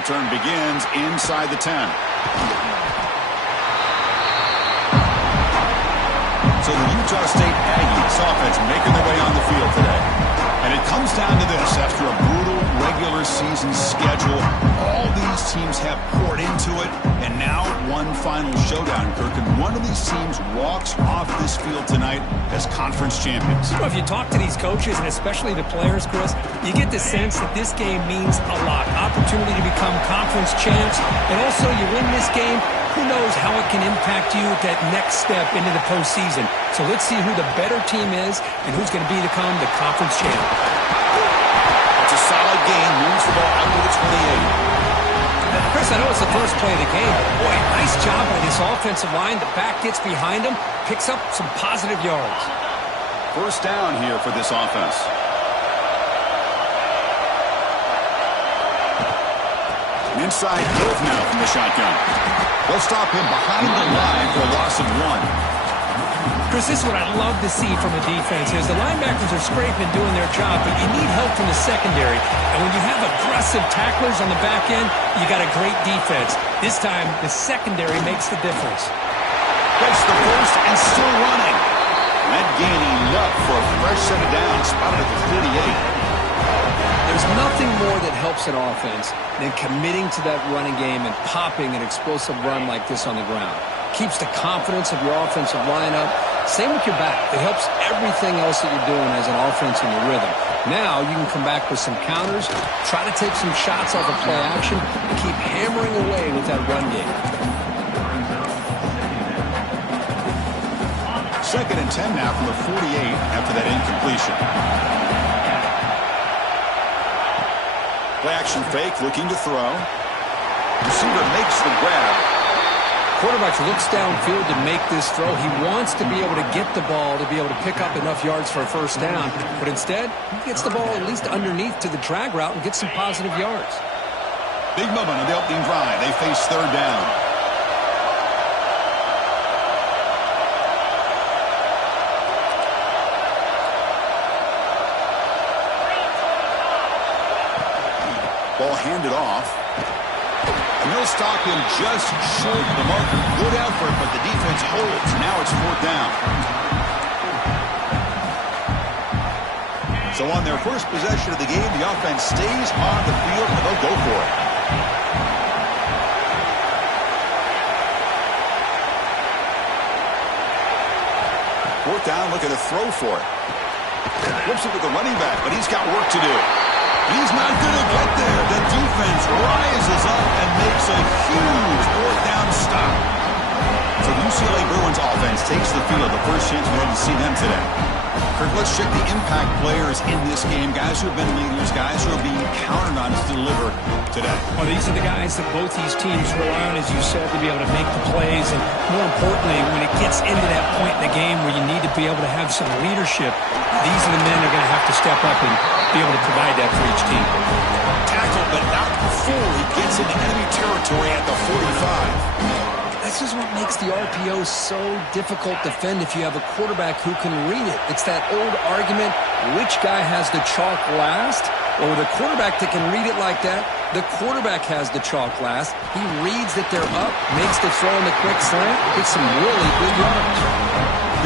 Return begins inside the 10. So the Utah State Aggies offense making their way on the field today. And it comes down to this. After a brutal regular season schedule, all these teams have poured into it, and now one final showdown, Kirk. And one of these teams walks off this field tonight as conference champions. Well, if you talk to these coaches, and especially the players, Chris, you get the sense that this game means a lot. Opportunity to become conference champs, and also you win this game, who knows how it can impact you at that next step into the postseason. So let's see who the better team is and who's going to become the conference champ. It's a solid game. Moves the ball out to the 28. Chris, I know it's the first play of the game, but boy, nice job by this offensive line. The back gets behind him, picks up some positive yards. First down here for this offense. Inside move now from the shotgun. They'll stop him behind the line for a loss of 1. Chris, this is what I love to see from a defense is the linebackers are scraping and doing their job, but you need help from the secondary. And when you have aggressive tacklers on the back end, you got a great defense. This time, the secondary makes the difference. Gets the first and still running. That gain enough for a fresh set of downs, spotted at the 38. There's nothing more that helps an offense than committing to that running game and popping an explosive run like this on the ground. Keeps the confidence of your offensive lineup. Same with your back. It helps everything else that you're doing as an offense in your rhythm. Now you can come back with some counters, try to take some shots off of play action, and keep hammering away with that run game. 2nd and 10 now from the 48 after that incompletion. Play action fake, looking to throw. Receiver makes the grab. Quarterback looks downfield to make this throw. He wants to be able to get the ball to be able to pick up enough yards for a first down. But instead, he gets the ball at least underneath to the drag route and gets some positive yards. Big moment on the opening drive. They face 3rd down. Ball handed off. And they'll stop him just short of the marker. Good effort, but the defense holds. Now it's 4th down. So on their first possession of the game, the offense stays on the field, and they'll go for it. Fourth down, looking to throw for it. Flips it with the running back, but he's got work to do. He's not going to get there. The defense rises up and makes a huge 4th down stop. So the UCLA Bruins offense takes the field. The first chance we had to see them today. Kirk, let's check the impact players in this game. Guys who have been leaders, guys who are being counted on to deliver today. Well, these are the guys that both these teams rely on, as you said, to be able to make the plays. And more importantly, when it gets into that point in the game where you need to be able to have some leadership, these are the men that are going to have to step up and be able to provide that for each team. Tackled, but not before he gets into enemy territory at the 45. This is what makes the RPO so difficult to defend if you have a quarterback who can read it. It's that old argument, which guy has the chalk last? Or the quarterback that can read it like that, the quarterback has the chalk last. He reads that they're up, makes the throw in the quick slant, gets some really good yards.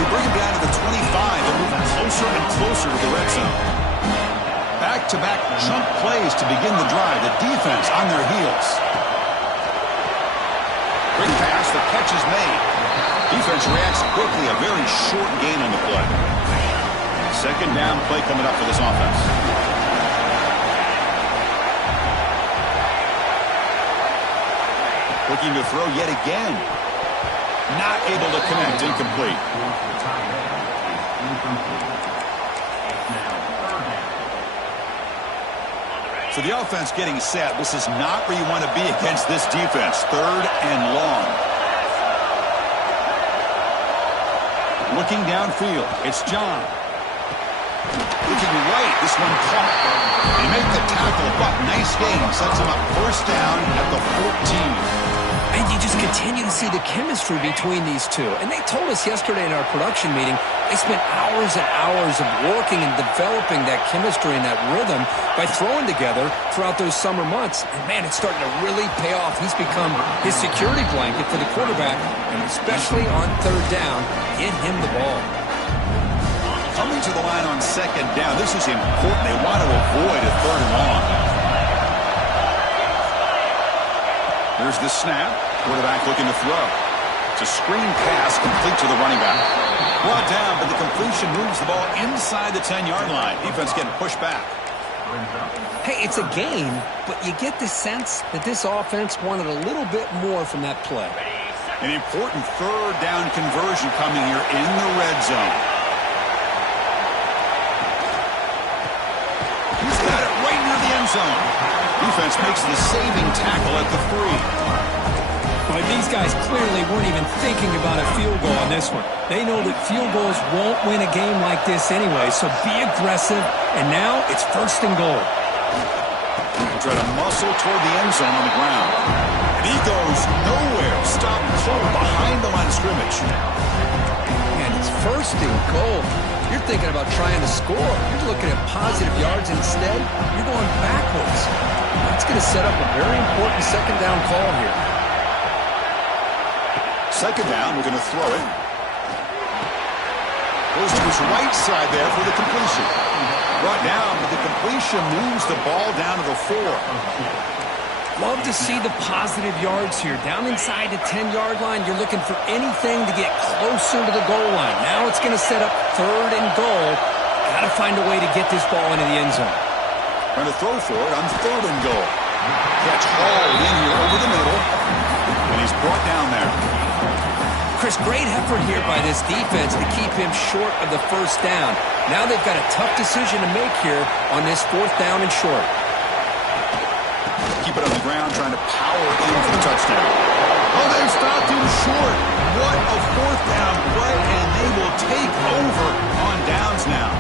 They bring him down to the 25 and move closer and closer to the red zone. Back-to-back jump plays to begin the drive. The defense on their heels. Quick pass, the catch is made. Defense reacts quickly, a very short gain on the play. 2nd down play coming up for this offense. Looking to throw yet again. Not able to connect, incomplete. So the offense getting set. This is not where you want to be against this defense. 3rd and long. Looking downfield. It's John. Looking right. This one caught. They make the tackle, but nice game. Sets him up 1st down at the 14. And And you just continue to see the chemistry between these two. And they told us yesterday in our production meeting, they spent hours and hours of working and developing that chemistry and that rhythm by throwing together throughout those summer months. And, man, it's starting to really pay off. He's become his security blanket for the quarterback, and especially on third down, get him the ball. Coming to the line on second down, this is important. They want to avoid a third and long. Here's the snap. Quarterback looking to throw. It's a screen pass complete to the running back. Brought down, but the completion moves the ball inside the 10-yard line. Defense getting pushed back. Hey, it's a game, but you get the sense that this offense wanted a little bit more from that play. An important third down conversion coming here in the red zone. He's got it right near the end zone. Defense makes the saving tackle at the 3. But these guys clearly weren't even thinking about a field goal on this one. They know that field goals won't win a game like this anyway, so be aggressive, and now it's first and goal. He'll try to muscle toward the end zone on the ground. And he goes nowhere. Stop cold behind the line of scrimmage. And it's first and goal. You're thinking about trying to score. You're looking at positive yards instead. You're going backwards. That's going to set up a very important second down call here. Second down, we're going to throw it. Goes to his right side there for the completion. Brought down, but the completion moves the ball down to the 4. Love to see the positive yards here. Down inside the 10-yard line, you're looking for anything to get closer to the goal line. Now it's going to set up third and goal. Got to find a way to get this ball into the end zone. Trying to throw for it on third and goal. Catch hauled in here over the middle. And he's brought down there. Chris, great effort here by this defense to keep him short of the first down. Now they've got a tough decision to make here on this fourth down and short. Keep it on the ground, trying to power in for the touchdown. Oh, they stopped him short. What a fourth down play, and they will take over on downs now.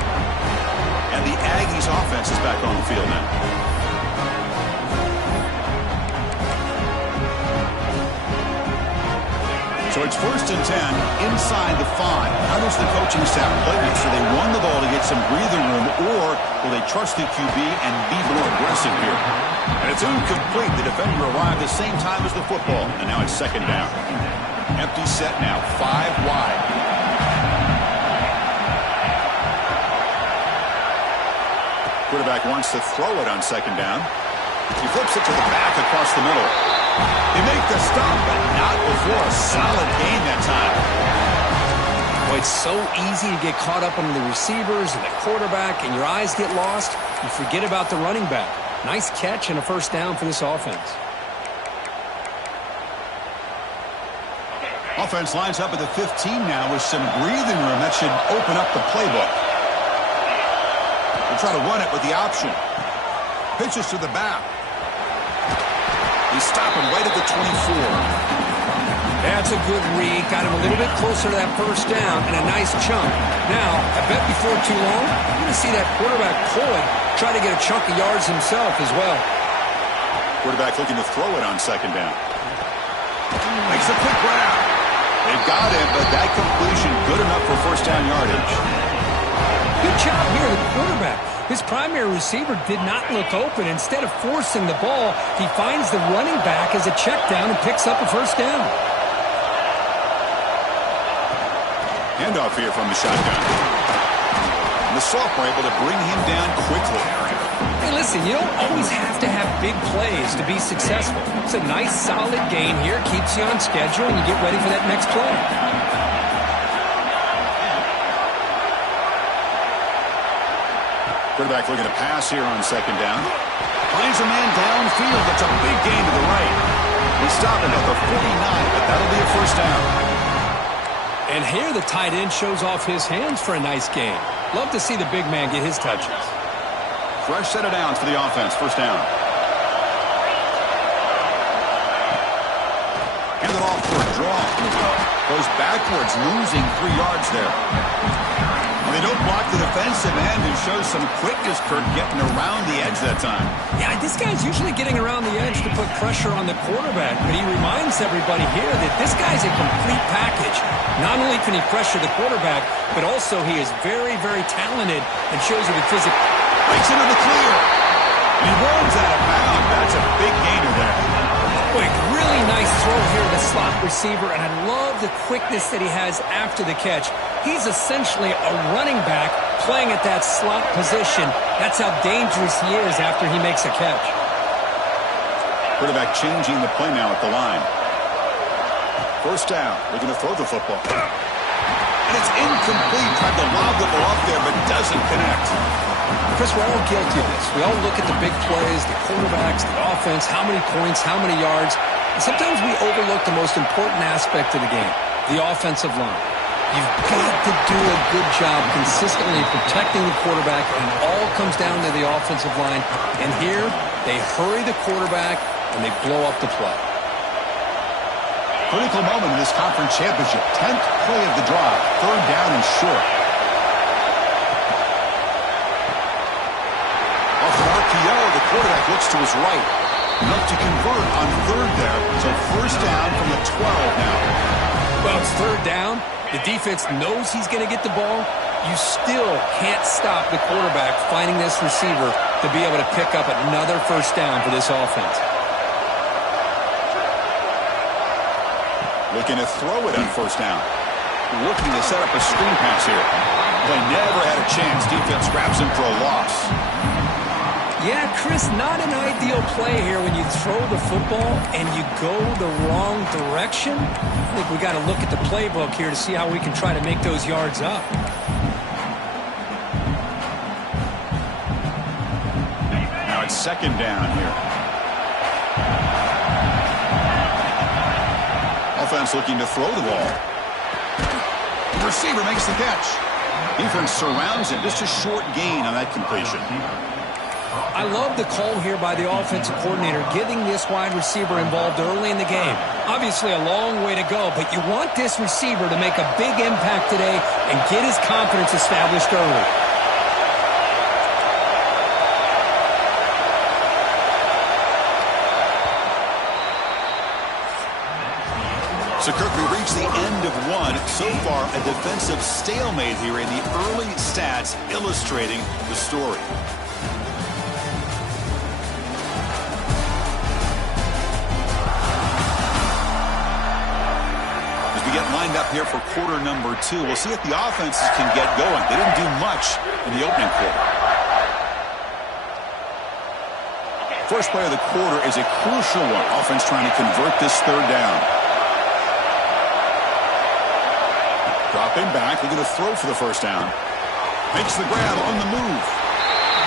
And the Aggies offense is back on the field now. So it's first and 10 inside the 5. How does the coaching staff play this? So they won the ball to get some breathing room, or will they trust the QB and be more aggressive here? And it's incomplete. The defender arrived the same time as the football, and now it's second down. Empty set now, 5 wide. Quarterback wants to throw it on second down. He flips it to the back across the middle. They make the stop, but not before a solid gain that time. Boy, it's so easy to get caught up on the receivers and the quarterback, and your eyes get lost. You forget about the running back. Nice catch and a first down for this offense. Offense lines up at the 15 now with some breathing room. That should open up the playbook. They'll try to run it with the option. Pitches to the back. They stop him right at the 24. That's a good read. Got him a little bit closer to that first down and a nice chunk. Now, I bet before too long, you're going to see that quarterback pull it, try to get a chunk of yards himself as well. Quarterback looking to throw it on second down. Makes a quick grab. They've got him, but that completion good enough for first down yardage. Good job here, the quarterback. His primary receiver did not look open. Instead of forcing the ball, he finds the running back as a check down and picks up a first down. Handoff here from the shotgun. And the sophomore able to bring him down quickly. Hey, listen, you don't always have to have big plays to be successful. It's a nice, solid gain here. Keeps you on schedule, and you get ready for that next play. Quarterback looking to pass here on second down. Finds a man downfield. That's a big gain to the right. They stop him at the 49, but that'll be a first down. And here the tight end shows off his hands for a nice gain. Love to see the big man get his touches. Fresh set of downs for the offense. First down. Hand it off for a draw. Goes backwards, losing 3 yards there. They don't block the defensive end, and shows some quickness, Kurt, getting around the edge that time. Yeah, this guy's usually getting around the edge to put pressure on the quarterback, but he reminds everybody here that this guy's a complete package. Not only can he pressure the quarterback, but also he is very, very talented and shows you the physical. Breaks into the clear. And he runs out of bounds. That's a big gainer there. Boy, really nice throw here to the slot receiver, and I love the quickness that he has after the catch. He's essentially a running back playing at that slot position. That's how dangerous he is after he makes a catch. Quarterback changing the play now at the line. First down. They're going to throw the football. And it's incomplete. Tried to lob the ball up there, but doesn't connect. Chris, we're all guilty of this. We all look at the big plays, the quarterbacks, the offense, how many points, how many yards. And sometimes we overlook the most important aspect of the game, the offensive line. You've got to do a good job consistently protecting the quarterback, and it all comes down to the offensive line. And here, they hurry the quarterback, and they blow up the play. Critical moment in this conference championship. 10th play of the drive. Third down and short. Off an RPO, the quarterback looks to his right. Enough to convert on third there. So first down from the 12 now. Well, it's third down. The defense knows he's going to get the ball. You still can't stop the quarterback finding this receiver to be able to pick up another first down for this offense. Looking to throw it on first down. Looking to set up a screen pass here. They never had a chance. Defense grabs him for a loss. Yeah, Chris, not an ideal play here when you throw the football and you go the wrong direction. I think we got to look at the playbook here to see how we can try to make those yards up. Now it's second down here. Offense looking to throw the ball. The receiver makes the catch. Defense surrounds him. Just a short gain on that completion. I love the call here by the offensive coordinator, getting this wide receiver involved early in the game. Obviously a long way to go, but you want this receiver to make a big impact today and get his confidence established early. So, Kirk, we reach the end of one. So far, a defensive stalemate here in the early stats illustrating the story. As we get lined up here for quarter number 2, we'll see if the offenses can get going. They didn't do much in the opening quarter. First play of the quarter is a crucial one. Offense trying to convert this third down. Dropping back, we're going to throw for the first down. Makes the grab on the move.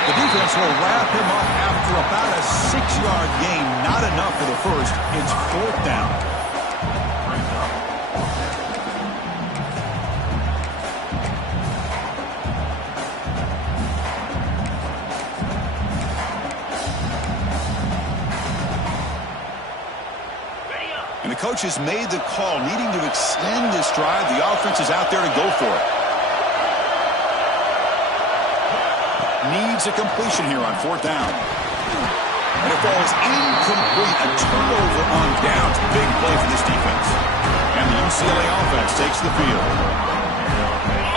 The defense will wrap him up after about a 6-yard gain. Not enough for the first. It's fourth down. And the coach has made the call, needing to extend this drive. The offense is out there to go for it. Needs a completion here on fourth down. And it falls incomplete. A turnover on downs. Big play for this defense. And the UCLA offense takes the field.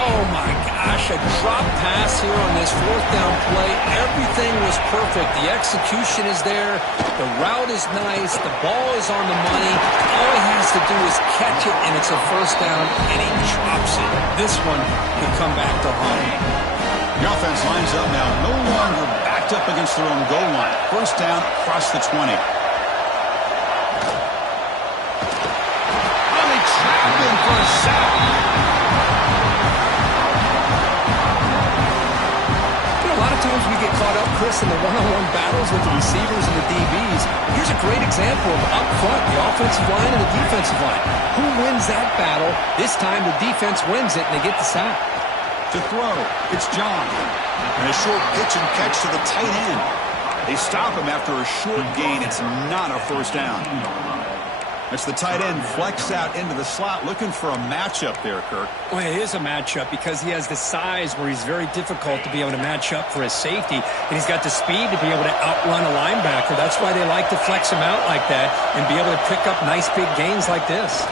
Oh, my gosh, a drop pass here on this fourth down play. Everything was perfect. The execution is there. The route is nice. The ball is on the money. All he has to do is catch it, and it's a first down, and he drops it. This one could come back to haunt. The offense lines up now, no longer backed up against their own goal line. First down across the 20. Oh, they trapped him for a sack. Times we get caught up, Chris, in the one-on-one battles with the receivers and the DBs. Here's a great example of up front, the offensive line and the defensive line. Who wins that battle? This time the defense wins it, and they get the sack. To throw, it's John. And a short pitch and catch to the tight end. They stop him after a short gain. It's not a first down. It's the tight end flex out into the slot, looking for a matchup there, Kirk. Well, it is a matchup because he has the size where he's very difficult to be able to match up for his safety, and he's got the speed to be able to outrun a linebacker. That's why they like to flex him out like that and be able to pick up nice big gains like this.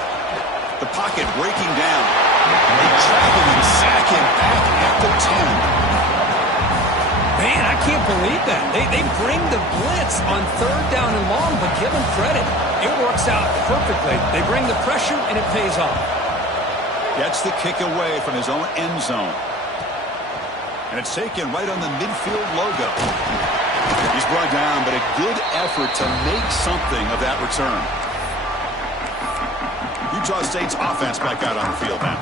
The pocket breaking down. They trap him and sack him back at the 10. Man, I can't believe that. They bring the blitz on 3rd down and long, but give them credit. It works out perfectly. They bring the pressure, and it pays off. Gets the kick away from his own end zone. And it's taken right on the midfield logo. He's brought down, but a good effort to make something of that return. Utah State's offense back out on the field now.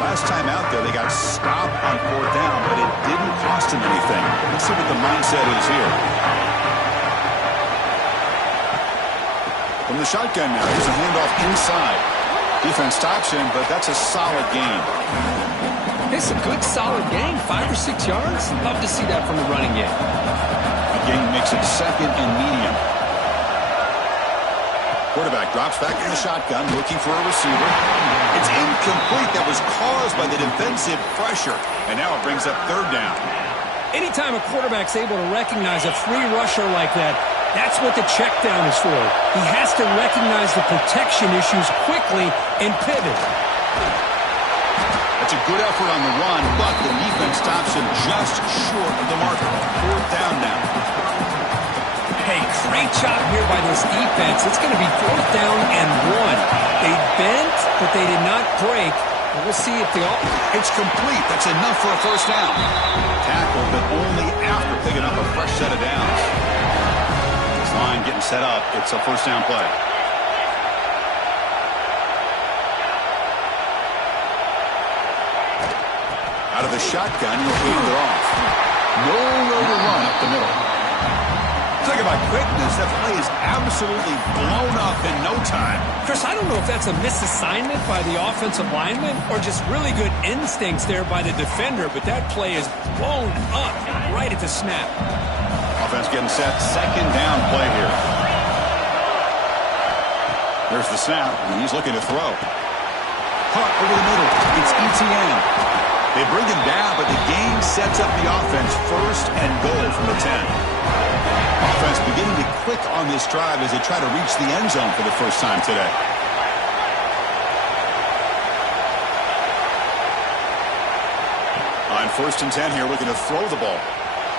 Last time out there, they got stopped on 4th down, but it didn't cost them anything. Let's see what the mindset is here. From the shotgun now, here's a handoff inside. Defense stops him, but that's a solid gain. It's a good, solid gain, 5 or 6 yards. Love to see that from the running game. The gain makes it 2nd and medium. Quarterback drops back in the shotgun, looking for a receiver. It's incomplete. That was caused by the defensive pressure. And now it brings up 3rd down. Anytime a quarterback's able to recognize a free rusher like that, that's what the check down is for. He has to recognize the protection issues quickly and pivot. That's a good effort on the run, but the defense stops him just short of the marker. 4th down now. Hey, great job here by this defense. It's going to be 4th down and 1. They bent, but they did not break. We'll see if the it's complete. That's enough for a 1st down. Tackle, but only after picking up a fresh set of downs. This line getting set up. It's a 1st down play. Out of the shotgun, he'll hand it off. No room to run up the middle. Talk about quickness. That play is absolutely blown up in no time. Chris, I don't know if that's a misassignment by the offensive lineman or just really good instincts there by the defender, but that play is blown up right at the snap. Offense getting set. 2nd down play here. There's the snap, and he's looking to throw. Caught over the middle. It's ETN. They bring him down, but the game sets up the offense 1st and goal from the 10. Offense beginning to click on this drive as they try to reach the end zone for the first time today. On 1st and 10 here, looking to throw the ball.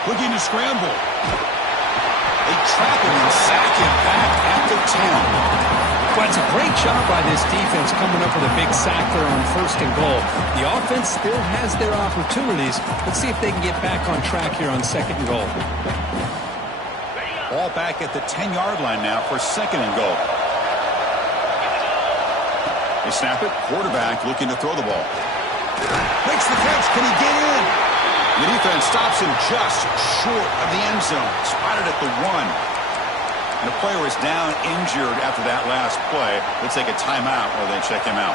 Looking to scramble. They trap him and sack him back at the 10. Well, it's a great job by this defense coming up with a big sack there on 1st and goal. The offense still has their opportunities. Let's see if they can get back on track here on 2nd and goal. Ball back at the 10-yard line now for 2nd and goal. They snap it. Quarterback looking to throw the ball. Makes the catch. Can he get in? The defense stops him just short of the end zone. Spotted at the 1. And the player is down injured after that last play. Let's take a timeout while they check him out.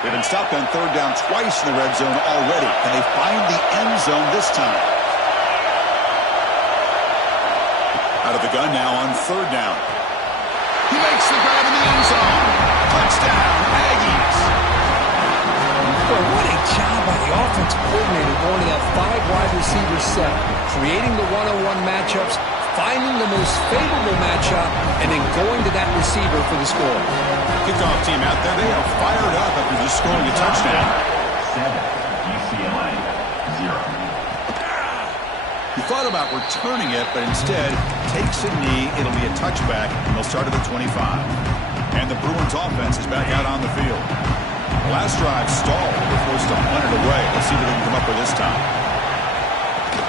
They've been stopped on 3rd down twice in the red zone already. Can they find the end zone this time? Out of the gun now on 3rd down. He makes the grab in the end zone. Touchdown, Aggies. Well, what a job by the offensive coordinator going to that 5-wide receiver set, creating the one-on-one matchups, finding the most favorable matchup, and then going to that receiver for the score. Kickoff team out there, they are fired up after just scoring a touchdown. 7, UCLA, 0. He thought about returning it, but instead takes a knee. It'll be a touchback, and they'll start at the 25. And the Bruins offense is back out on the field. Last drive stalled. They're forced to punt it away. Let's see what they can come up with this time.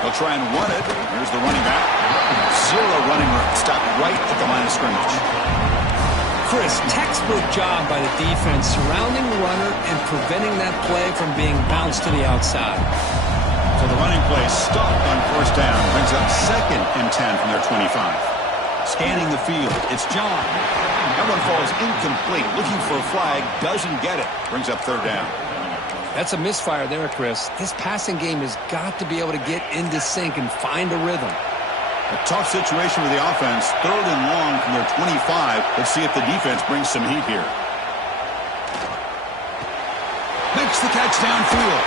They'll try and run it. Here's the running back. 0 running room. Stopped right at the line of scrimmage. Chris, textbook job by the defense surrounding the runner and preventing that play from being bounced to the outside. So the running play stopped on 1st down. Brings up 2nd and 10 from their 25. Scanning the field. It's John. That one falls incomplete. Looking for a flag. Doesn't get it. Brings up 3rd down. That's a misfire there, Chris. This passing game has got to be able to get into sync and find a rhythm. A tough situation with the offense. 3rd and long from their 25. Let's see if the defense brings some heat here. Makes the catch downfield.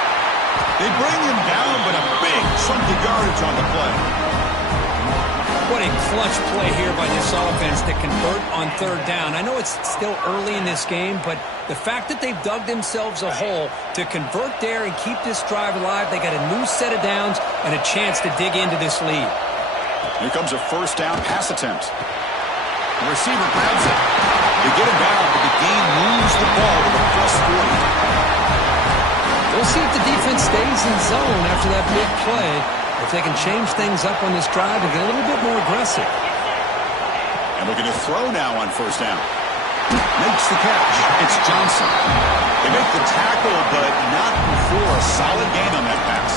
They bring him down, but a big chunk of yardage on the play. What a clutch play here by this offense to convert on 3rd down. I know it's still early in this game, but the fact that they've dug themselves a hole to convert there and keep this drive alive, they got a new set of downs and a chance to dig into this lead. Here comes a 1st down pass attempt. The receiver grabs it. They get him down, but the game moves the ball to the +40. We'll see if the defense stays in zone after that big play, if they can change things up on this drive and get a little bit more aggressive. And looking to throw now on 1st down. Makes the catch. It's Johnson. They make the tackle, but not before a solid gain on that pass.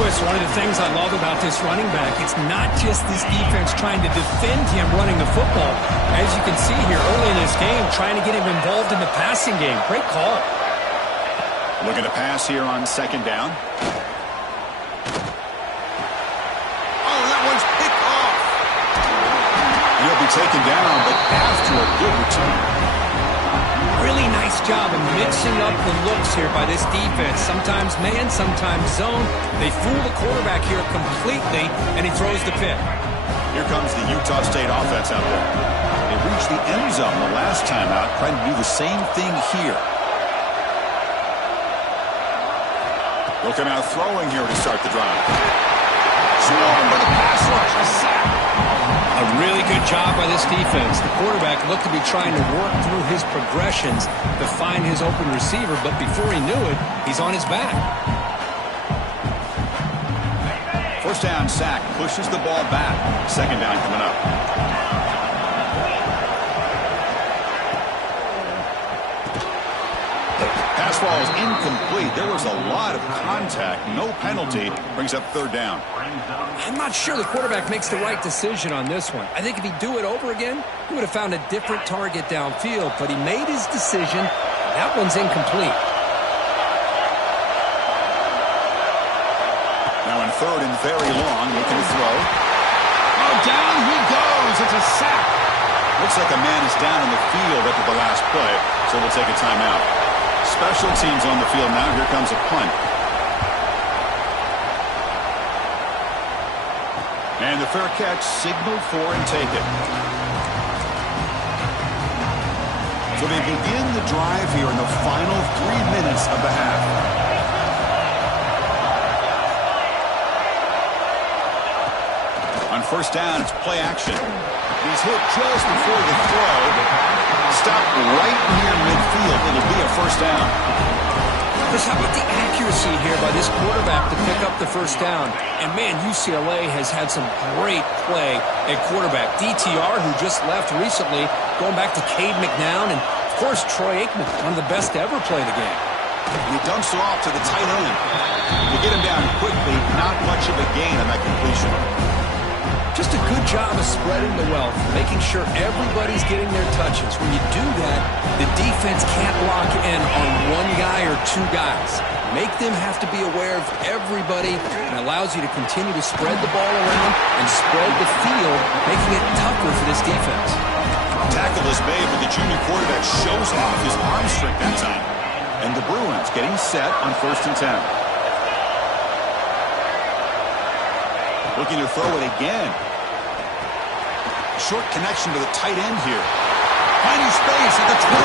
It's one of the things I love about this running back. It's not just this defense trying to defend him running the football. As you can see here early in this game, trying to get him involved in the passing game. Great call. Looking to pass here on 2nd down. Oh, that one's picked off. He'll be taken down, but after a good return. Really nice job of mixing up the looks here by this defense. Sometimes man, sometimes zone. They fool the quarterback here completely, and he throws the pick. Here comes the Utah State offense out there. They reached the end zone the last time out, trying to do the same thing here. They'll come out throwing here to start the drive. Swarmed by the pass rush, a sack. A really good job by this defense. The quarterback looked to be trying to work through his progressions to find his open receiver, but before he knew it, he's on his back. 1st down sack, pushes the ball back. 2nd down coming up. Pass ball is incomplete. There was a lot of contact. No penalty. Brings up 3rd down. I'm not sure the quarterback makes the right decision on this one. I think if he'd do it over again, he would have found a different target downfield, but he made his decision. That one's incomplete. Now in 3rd and very long, looking to throw. Oh, down he goes. It's a sack. Looks like a man is down in the field after the last play, so we'll take a timeout. Special teams on the field now. Here comes a punt. And the fair catch signaled for and taken. So they begin the drive here in the final 3 minutes of the half. On 1st down, it's play action. He's hit just before the throw. Stopped right near midfield. It'll be a 1st down. Chris, how about the accuracy here by this quarterback to pick up the 1st down? And, man, UCLA has had some great play at quarterback. DTR, who just left recently, going back to Cade McNown, and, of course, Troy Aikman, one of the best to ever play the game. And he dumps it off to the tight end. To get him down quickly, not much of a gain on that completion. Just a good job of spreading the wealth, making sure everybody's getting their touches. When you do that, the defense can't lock in on one guy or 2 guys. Make them have to be aware of everybody, and allows you to continue to spread the ball around and spread the field, making it tougher for this defense. Tackle is made, but the junior quarterback shows off his arm strength that time. And the Bruins getting set on 1st and 10. Looking to throw it again. Short connection to the tight end here. Finding space at the 20.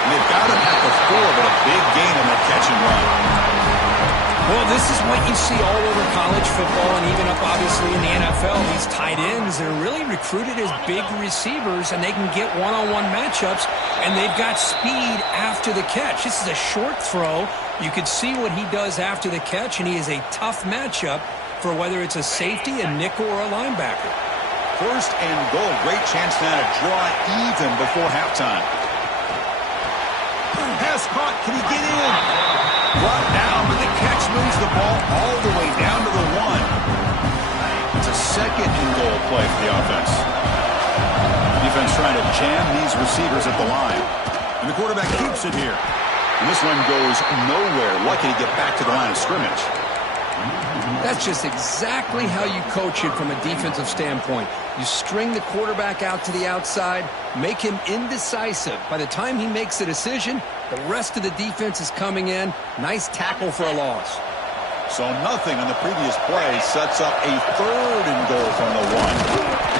And they've got him at the 4, but a big gain on that catch and run. Well, this is what you see all over college football and even up, obviously, in the NFL. These tight ends that are really recruited as big receivers, and they can get one-on-one matchups, and they've got speed after the catch. This is a short throw. You could see what he does after the catch, and he is a tough matchup for whether it's a safety, a nickel, or a linebacker. 1st and goal. Great chance now to draw even before halftime. Pass caught. Can he get in? Brought down, but the catch moves the ball all the way down to the 1. It's a 2nd and goal play for the offense. Defense trying to jam these receivers at the line. And the quarterback keeps it here. And this one goes nowhere. Lucky to get back to the line of scrimmage. That's just exactly how you coach it from a defensive standpoint. You string the quarterback out to the outside, make him indecisive. By the time he makes a decision, the rest of the defense is coming in. Nice tackle for a loss. So nothing on the previous play sets up a 3rd and goal from the 1.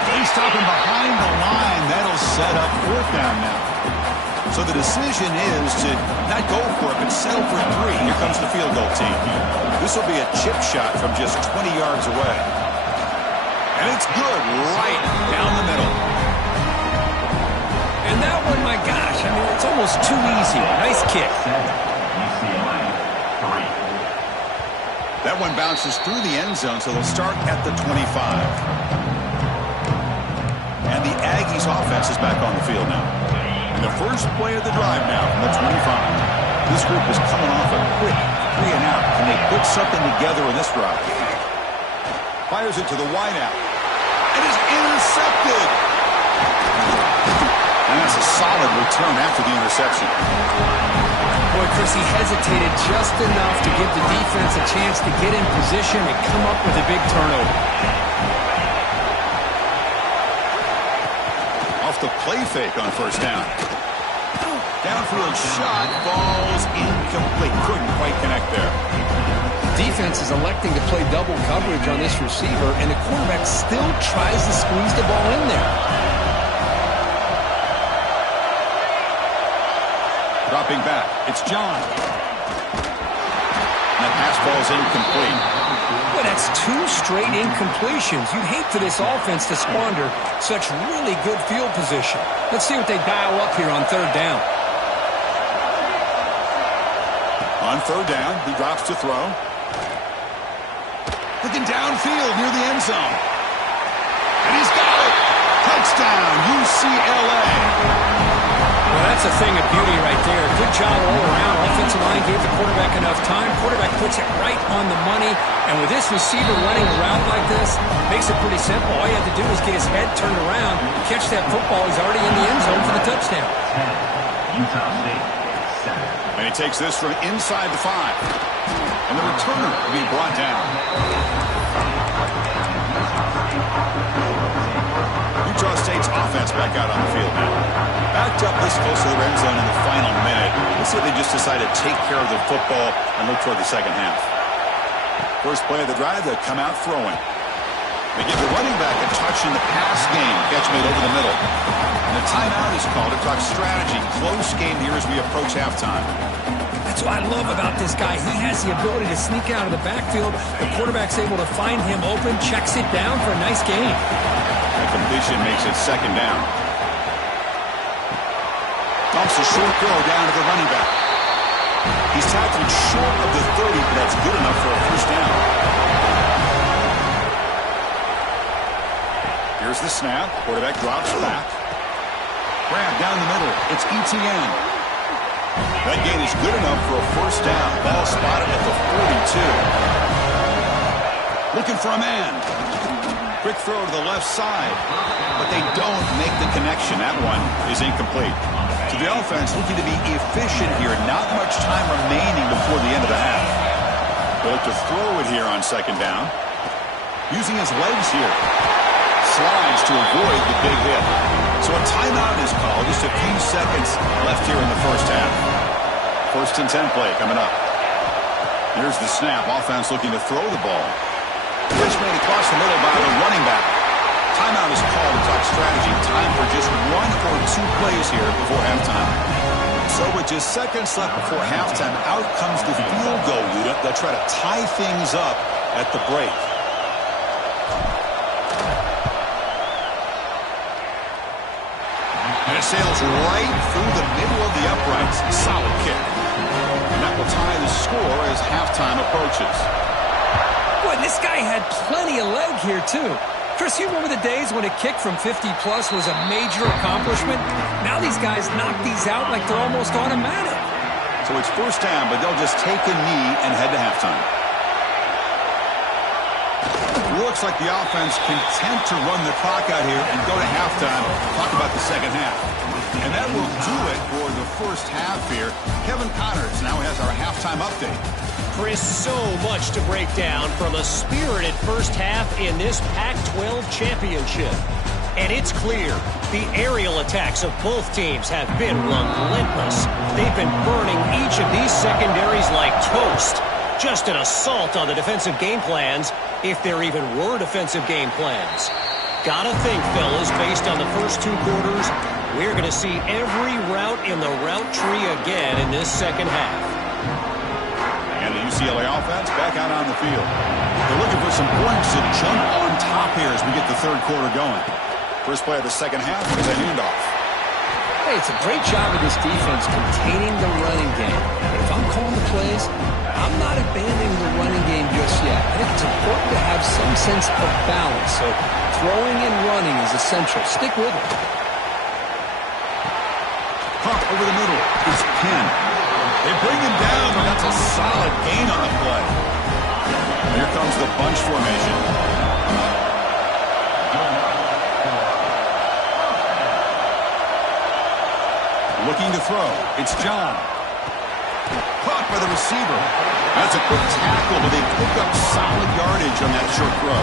They stop him behind the line. That'll set up 4th down now. So the decision is to not go for it, but settle for 3. Here comes the field goal team. This will be a chip shot from just 20 yards away. And it's good right down the middle. And that one, my gosh, I mean, it's almost too easy. Nice kick. That one bounces through the end zone, so they'll start at the 25. And the Aggies offense is back on the field now. And the first play of the drive now from the 25. This group is coming off a quick 3 and out. Can they put something together in this drive? Fires it to the wideout. It is intercepted. And that's a solid return after the interception. Boy, Chris, he hesitated just enough to give the defense a chance to get in position and come up with a big turnover. Off the play fake on 1st down. Downfield shot falls incomplete. Couldn't quite connect there. Defense is electing to play double coverage on this receiver, and the quarterback still tries to squeeze the ball in there. Dropping back, it's John. And that pass ball is incomplete. Well, that's 2 straight incompletions. You'd hate for this offense to squander such really good field position. Let's see what they dial up here on 3rd down. On 3rd down, he drops to throw. Looking downfield near the end zone. And he's got it. Touchdown, UCLA. Well, that's a thing of beauty right there. Good job all around. Offensive line gave the quarterback enough time. Quarterback puts it right on the money. And with this receiver running a route like this, makes it pretty simple. All you have to do is get his head turned around, catch that football. He's already in the end zone for the touchdown. Utah State, 7. And he takes this from inside the 5. And the returner will be brought down. Utah State's offense back out on the field now. Backed up this close to the red zone in the final minute. Let's see if they just decide to take care of the football and look toward the second half. First play of the drive, they'll come out throwing. They give the running back a touch in the pass game. Catch made over the middle. And a timeout is called to talk strategy. Close game here as we approach halftime. That's what I love about this guy. He has the ability to sneak out of the backfield. The quarterback's able to find him open, checks it down for a nice gain. The completion makes it 2nd down. Dumps a short throw down to the running back. He's tackled short of the 30, but that's good enough for a 1st down. Here's the snap. Quarterback drops back. Grab down the middle. It's ETN. That gain is good enough for a 1st down. Ball spotted at the 42. Looking for a man. Quick throw to the left side. But they don't make the connection. That one is incomplete. So the offense looking to be efficient here. Not much time remaining before the end of the half. They look to throw it here on 2nd down. Using his legs here. Slides to avoid the big hit. So a timeout is called. Just a few seconds left here in the 1st half. 1st and 10 play coming up. Here's the snap. Offense looking to throw the ball. Pitch made across the middle by the running back. Timeout is called to talk strategy. Time for just 1 or 2 plays here before halftime. So with just seconds left before halftime, out comes the field goal unit. They'll try to tie things up at the break. And it sails right through the middle of the uprights. Solid kick. And that will tie the score as halftime approaches. Boy, this guy had plenty of leg here, too. Chris, you remember the days when a kick from 50-plus was a major accomplishment? Now these guys knock these out like they're almost automatic. So it's 1st down, but they'll just take a knee and head to halftime. Looks like the offense content to run the clock out here and go to halftime. Talk about the second half. And that will do it for the first half here. Kevin Connors now has our halftime update. Chris, so much to break down from a spirited first half in this Pac-12 Championship. And it's clear, the aerial attacks of both teams have been relentless. They've been burning each of these secondaries like toast. Just an assault on the defensive game plans, if there even were defensive game plans. Gotta think, fellas, based on the first 2 quarters, we're going to see every route in the route tree again in this second half. And the UCLA offense back out on the field. They're looking for some points to jump on top here as we get the third quarter going. First play of the second half is a handoff. Hey, it's a great job of this defense containing the running game. But if I'm calling the plays, I'm not abandoning the running game just yet. I think it's important to have some sense of balance. So throwing and running is essential. Stick with it. Pump over the middle. It's Penn. They bring him down, but that's a solid gain on the play. Here comes the bunch formation. Looking to throw. It's John. Caught by the receiver. That's a quick tackle, but they pick up solid yardage on that short throw.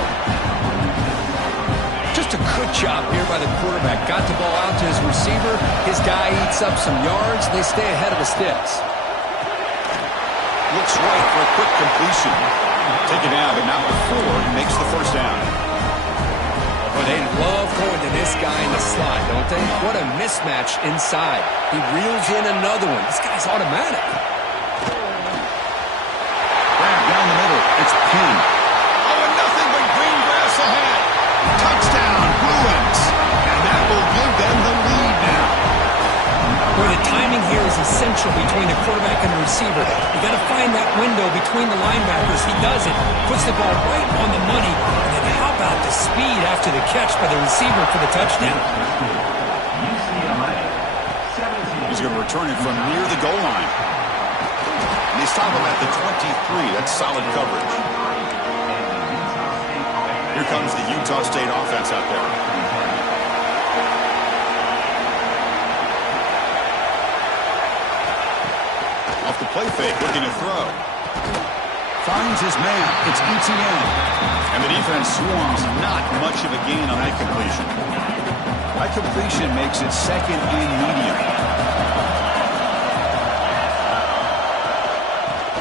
Just a good job here by the quarterback. Got the ball out to his receiver. His guy eats up some yards. They stay ahead of the sticks. Looks right for a quick completion. Taken out, but not before he makes the first down. Well, they love going to this guy in the slot, don't they? What a mismatch inside. He reels in another one. This guy's automatic. Grab down the middle. It's Penn. Oh, and nothing but green grass ahead. Touchdown, Bruins. And that will give them the lead now. Where the timing here is essential between the quarterback and the receiver. You got to find that window between the linebackers. He does it. Puts the ball right on the money. And then how about the speed after the catch by the receiver for the touchdown? He's going to return it from near the goal line. And they stop him at the 23. That's solid coverage. Here comes the Utah State offense out there. Off the play fake, looking to throw. Finds his man. It's Etienne. And the defense swarms not much of a gain on that completion. That completion makes it second and medium.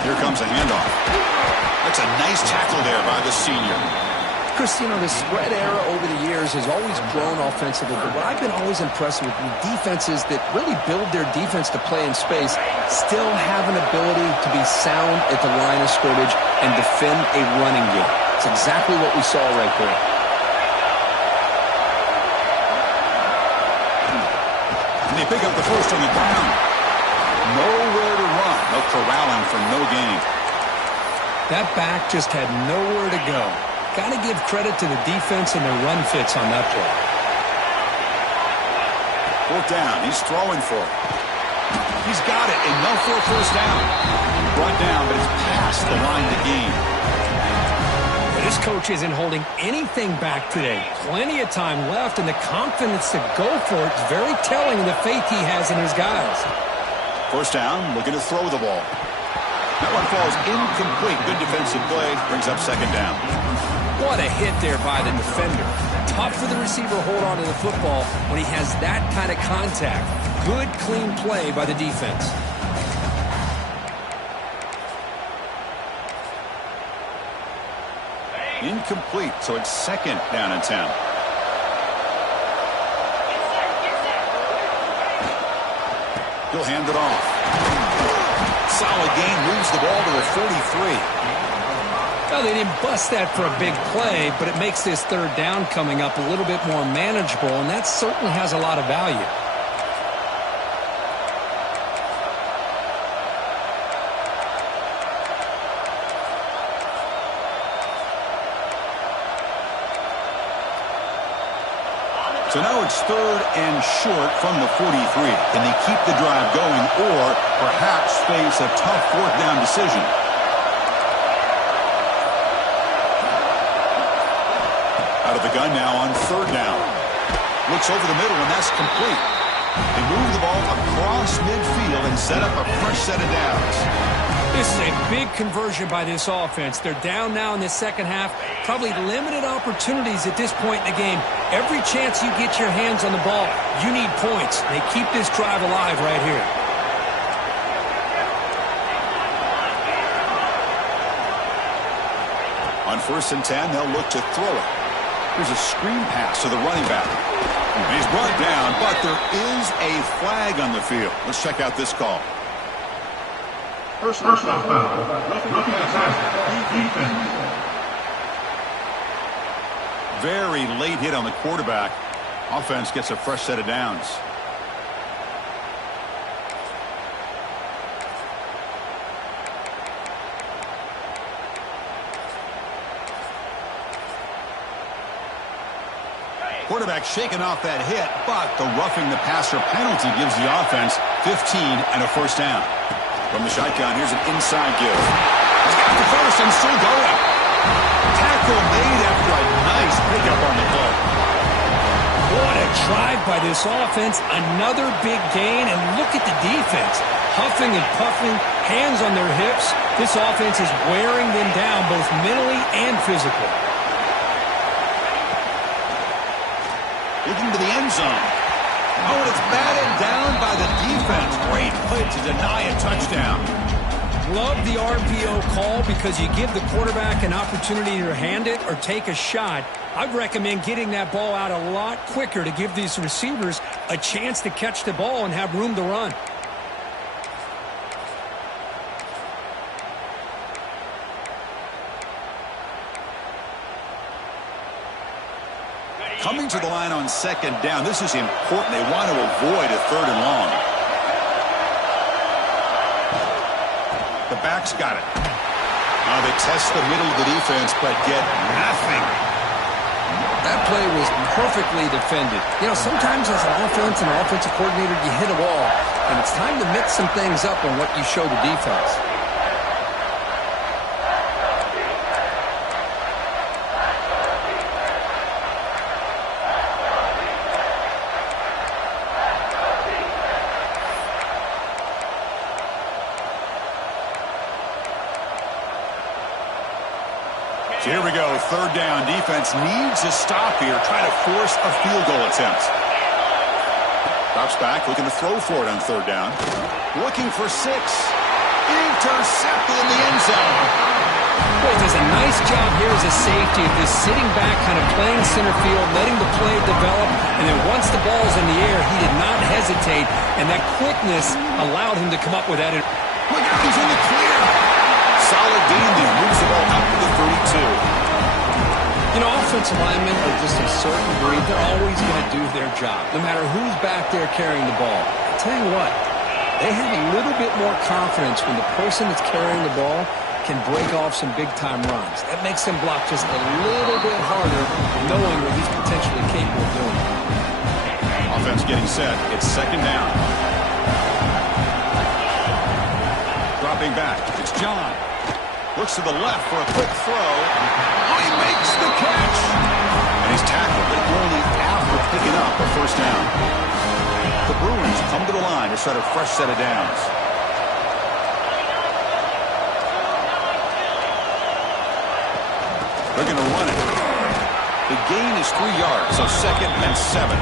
Here comes a handoff. That's a nice tackle there by the senior. Chris, you know, the spread era over the years has always grown offensively, but what I've been always impressed with defenses that really build their defense to play in space still have an ability to be sound at the line of scrimmage and defend a running game. It's exactly what we saw right there. And they pick up the first on the ground. Nowhere to run. No corralling for no gain. That back just had nowhere to go. Got to give credit to the defense and their run fits on that play. Fourth down. He's throwing for it. He's got it. Enough for a first down. Brought down, but it's past the line to gain. This coach isn't holding anything back today. Plenty of time left, and the confidence to go for it is very telling of the faith he has in his guys. First down, looking to throw the ball. That one falls incomplete. Good defensive play. Brings up second down. What a hit there by the defender. Tough for the receiver to hold on to the football when he has that kind of contact. Good, clean play by the defense. Incomplete, so it's second down and 10. He'll hand it off. Solid gain, moves the ball to the 43. Well, they didn't bust that for a big play, but it makes this third down coming up a little bit more manageable, and that certainly has a lot of value. So now it's third and short from the 43. Can they keep the drive going or perhaps face a tough fourth down decision? Out of the gun now on third down. Looks over the middle, and that's complete. They move the ball across midfield and set up a fresh set of downs. This is a big conversion by this offense. They're down now in the second half. Probably limited opportunities at this point in the game. Every chance you get your hands on the ball, you need points. They keep this drive alive right here. On 1st and 10, they'll look to throw it. Here's a screen pass to the running back. And he's brought down, but there is a flag on the field. Let's check out this call. Personal foul. Roughing the passer. Defense. Very late hit on the quarterback. Offense gets a fresh set of downs. Quarterback shaking off that hit, but the roughing the passer penalty gives the offense 15 and a first down. From the shotgun, here's an inside give. He's got the first and still going. Tackle made after a nice pickup on the play. What a drive by this offense. Another big gain, and look at the defense. Huffing and puffing, hands on their hips. This offense is wearing them down both mentally and physically. Looking to the end zone. Oh, and it's batted down by the defense. Great play to deny a touchdown. Love the RPO call because you give the quarterback an opportunity to hand it or take a shot. I'd recommend getting that ball out a lot quicker to give these receivers a chance to catch the ball and have room to run. Coming to the line on 2nd down. This is important. They want to avoid a 3rd and long. The back's got it. Now they test the middle of the defense, but get nothing. That play was perfectly defended. You know, sometimes as an offense and an offensive coordinator, you hit a wall, and it's time to mix some things up on what you show the defense. So here we go, 3rd down. Defense needs a stop here, trying to force a field goal attempt. Drops back, looking to throw for it on 3rd down. Looking for 6. Intercepted in the end zone. Boy, does a nice job here as a safety of this sitting back, kind of playing center field, letting the play develop, and then once the ball's in the air, he did not hesitate, and that quickness allowed him to come up with that. Look out, he's in the clear. Solid gain there, moves the ball out to the 32. You know, offensive linemen are just a certain breed. They're always going to do their job, no matter who's back there carrying the ball. I'll tell you what, they have a little bit more confidence when the person that's carrying the ball can break off some big-time runs. That makes them block just a little bit harder, knowing what he's potentially capable of doing. Offense getting set. It's 2nd down. Dropping back. It's John. Looks to the left for a quick throw. Oh, he makes the catch. And he's tackled, but only after picking up a first down. The Bruins come to the line to start a fresh set of downs. They're going to run it. The gain is 3 yards, so 2nd and 7.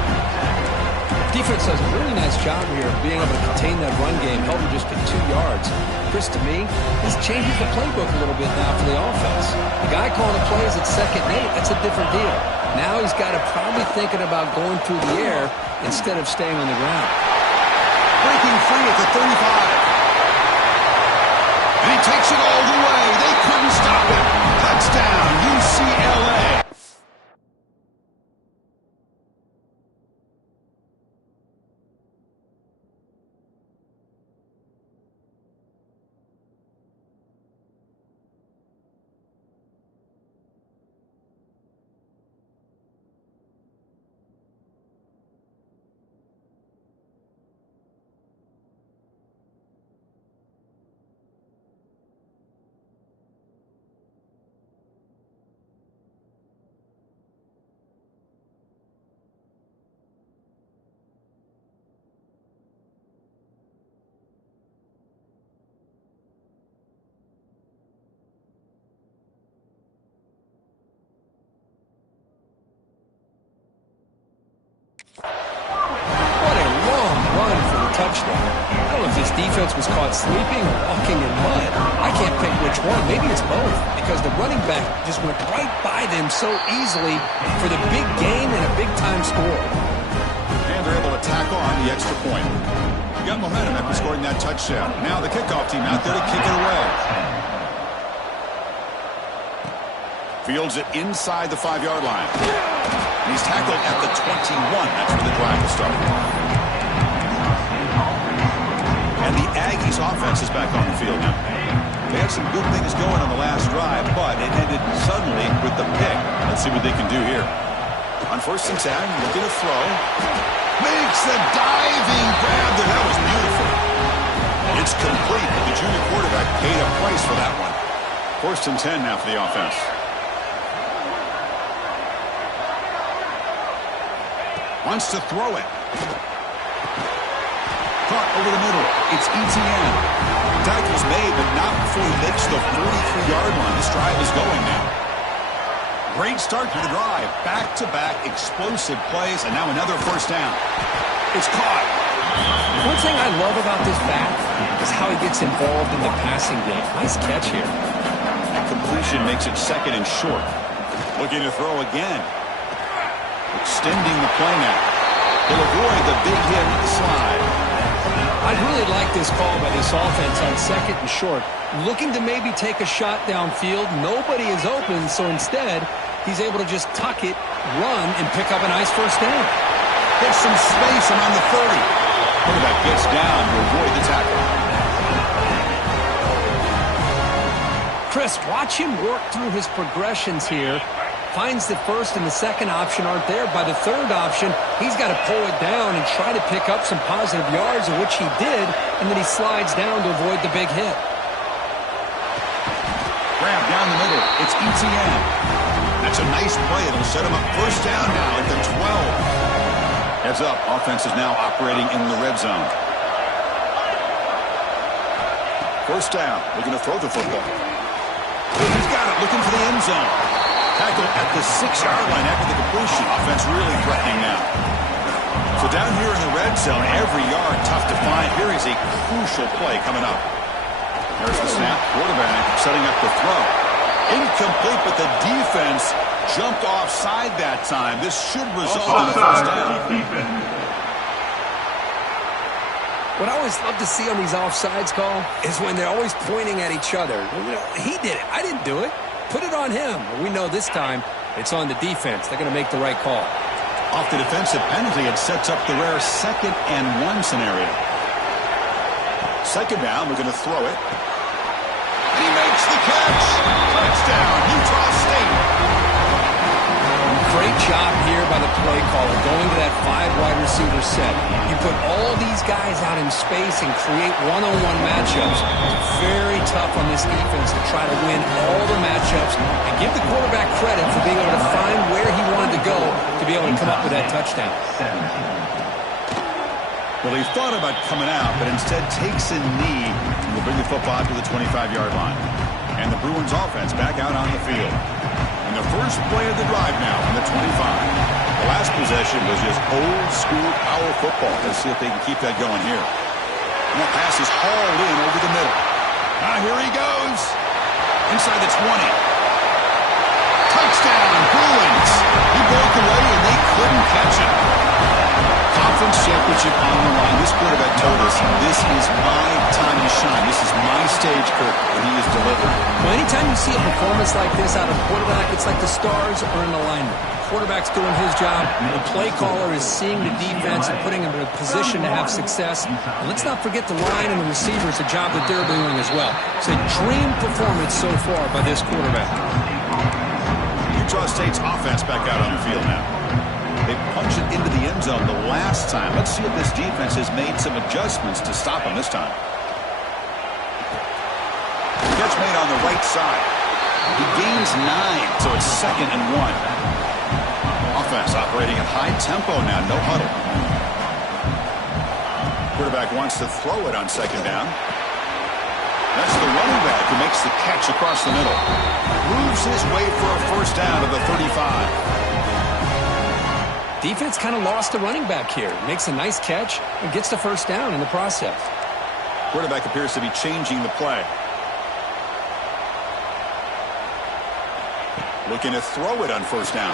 Defense does a really nice job here of being able to contain that run game, help him just get 2 yards. Chris, to me, this changes the playbook a little bit now for the offense. The guy calling the plays at 2nd and 8, that's a different deal. Now he's got to probably thinking about going through the air instead of staying on the ground. Breaking free at the 35. And he takes it all the way. They couldn't stop him. Touchdown, UCLA. defense was caught sleeping or walking in mud. I can't pick which one. Maybe it's both, because the running back just went right by them so easily for the big gain and a big-time score. And they're able to tack on the extra point. You got momentum after scoring that touchdown. Now the kickoff team out there to kick it away. Fields it inside the 5-yard line. And he's tackled at the 21. That's where the drive will start. And the Aggies offense is back on the field now. They had some good things going on the last drive, but it ended suddenly with the pick. Let's see what they can do here. On 1st and 10, looking to throw. Makes the diving grab there. That was beautiful. It's complete. The junior quarterback paid a price for that one. 1st and 10 now for the offense. Wants to throw it. Caught over the middle. It's Etienne. Tackle's made, but not before he makes the 43-yard line. This drive is going now. Great start to the drive. Back-to-back explosive plays, and now another 1st down. It's caught. One thing I love about this back is how he gets involved in the passing game. Nice catch here. That completion makes it 2nd and short. Looking to throw again. Extending the play now. He'll avoid the big hit with the slide. I really like this call by this offense on 2nd and short. Looking to maybe take a shot downfield. Nobody is open, so instead, he's able to just tuck it, run, and pick up a nice 1st down. Gets some space around the 30. Quarterback gets down to avoid the tackle. Chris, watch him work through his progressions here. Finds the 1st and the 2nd option aren't there. By the 3rd option, he's got to pull it down and try to pick up some positive yards, of which he did, and then he slides down to avoid the big hit. Grab down the middle. It's Etienne. That's a nice play. It'll set him up 1st down now at the 12. Heads up. Offense is now operating in the red zone. 1st down. Looking to throw the football. He's got it. Looking for the end zone. Tackle at the 6-yard line after the completion. Offense really threatening now. So down here in the red zone, every yard tough to find. Here is a crucial play coming up. There's the snap. Quarterback setting up the throw. Incomplete, but the defense jumped offside that time. This should result in a 1st down. What I always love to see on these offsides call is when they're always pointing at each other. You know, he did it. I didn't do it. Put it on him. We know this time it's on the defense. They're going to make the right call. Off the defensive penalty, it sets up the rare 2nd and 1 scenario. 2nd down, we're going to throw it. And he makes the catch. Touchdown, Utah State. Great job here by the play caller, going to that 5-wide receiver set. You put all these guys out in space and create one-on-one matchups. It's very tough on this defense to try to win all the matchups and give the quarterback credit for being able to find where he wanted to go to be able to come up with that touchdown. Well, he thought about coming out, but instead takes a knee and will bring the football to the 25-yard line. And the Bruins offense back out on the field. And the first play of the drive now from the 25. The last possession was just old-school power football. Let's see if they can keep that going here. And that pass is hauled in over the middle. Now here he goes. Inside the 20. Touchdown, Bruins. He broke away and they couldn't catch him. Conference championship on the line. This quarterback told us, this is my time to shine. This is my stage, Kirk, when he is delivered. Well, anytime you see a performance like this out of a quarterback, it's like the stars are in alignment. The quarterback's doing his job. The play caller is seeing the defense and putting him in a position to have success. And let's not forget the line and the receivers, the job that they're doing as well. It's a dream performance so far by this quarterback. Utah State's offense back out on the field now. They punched it into the end zone the last time. Let's see if this defense has made some adjustments to stop them this time. Catch made on the right side. He gains 9, so it's 2nd and 1. Offense operating at high tempo now, no huddle. Quarterback wants to throw it on 2nd down. That's the running back who makes the catch across the middle. Moves his way for a 1st down to the 35. Defense kind of lost the running back here. Makes a nice catch and gets the 1st down in the process. Quarterback appears to be changing the play. Looking to throw it on first down.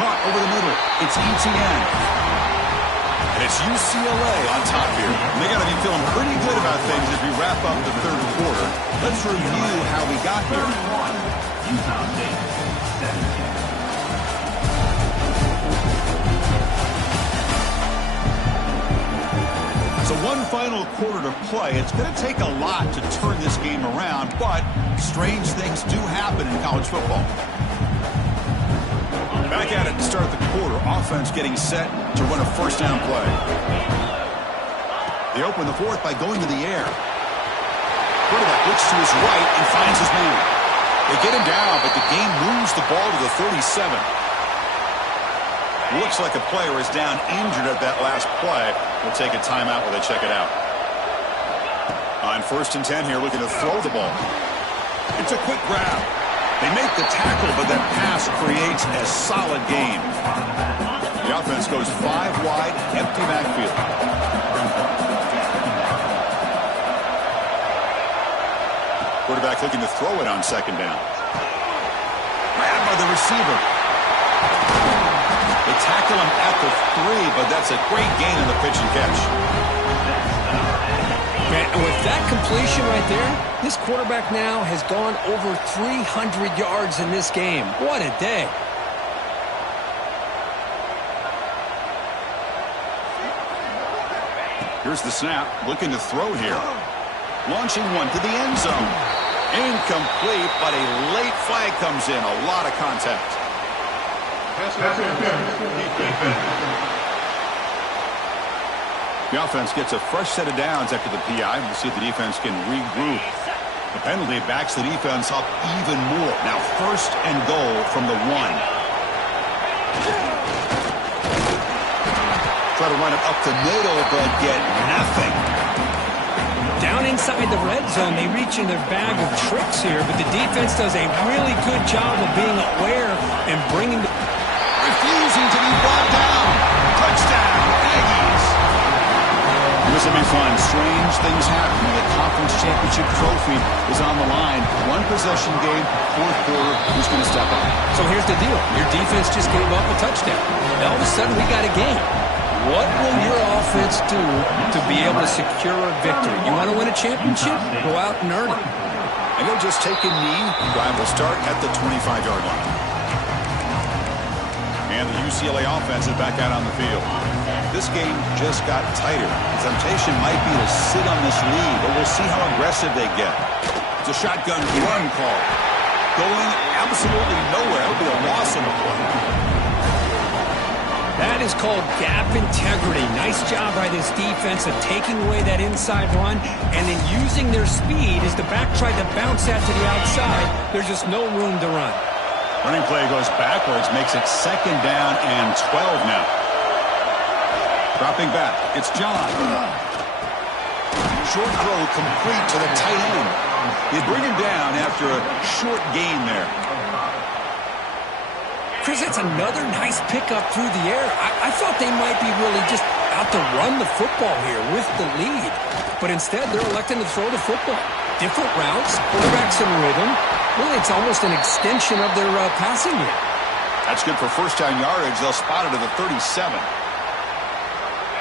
Caught over the middle. It's ETN. And it's UCLA on top here. And they got to be feeling pretty good about things as we wrap up the third quarter. Let's review how we got here. So one final quarter to play. It's going to take a lot to turn this game around, but strange things do happen in college football. Back at it to start the quarter. Offense getting set to run a first down play. They open the fourth by going to the air. Quarterback looks to his right and finds his man. They get him down, but the game moves the ball to the 37. Looks like a player is down injured at that last play. We'll take a timeout while they check it out. On 1st and 10 here, looking to throw the ball. It's a quick grab. They make the tackle, but that pass creates a solid gain. The offense goes 5 wide, empty backfield. Quarterback looking to throw it on 2nd down. Grabbed by the receiver. They tackle him at the 3, but that's a great gain in the pitch and catch. And with that completion right there, this quarterback now has gone over 300 yards in this game. What a day. Here's the snap, looking to throw here. Launching one to the end zone. Incomplete, but a late flag comes in. A lot of contact. The offense gets a fresh set of downs after the PI. We'll see if the defense can regroup. The penalty backs the defense up even more. Now 1st and goal from the 1. Try to run it up the middle, but get nothing. Down inside the red zone, they reach in their bag of tricks here, but the defense does a really good job of being aware and bringing the... Refusing to be brought down. Touchdown, Aggies. This will be fun. Strange things happen when the conference championship trophy is on the line. One possession game, 4th quarter. Who's going to step up? So here's the deal. Your defense just gave up a touchdown. Now all of a sudden we got a game. What will your offense do to be able to secure a victory? You want to win a championship? Go out and earn it. And he'll just take a knee. Drive will start at the 25-yard line. And the UCLA offense is back out on the field. This game just got tighter. The temptation might be to sit on this lead, but we'll see how aggressive they get. It's a shotgun run call. Going absolutely nowhere. It'll be a loss on the play. That is called gap integrity. Nice job by this defense of taking away that inside run and then using their speed as the back tried to bounce that to the outside. There's just no room to run. Running play goes backwards, makes it 2nd down and 12 now. Dropping back, it's John. Short throw complete to the tight end. They bring him down after a short gain there. Chris, that's another nice pickup through the air. I thought they might be really just out to run the football here with the lead. But instead, they're electing to throw the football. Different routes, quarterbacks in rhythm. Really, it's almost an extension of their passing game. That's good for 1st down yardage. They'll spot it at the 37.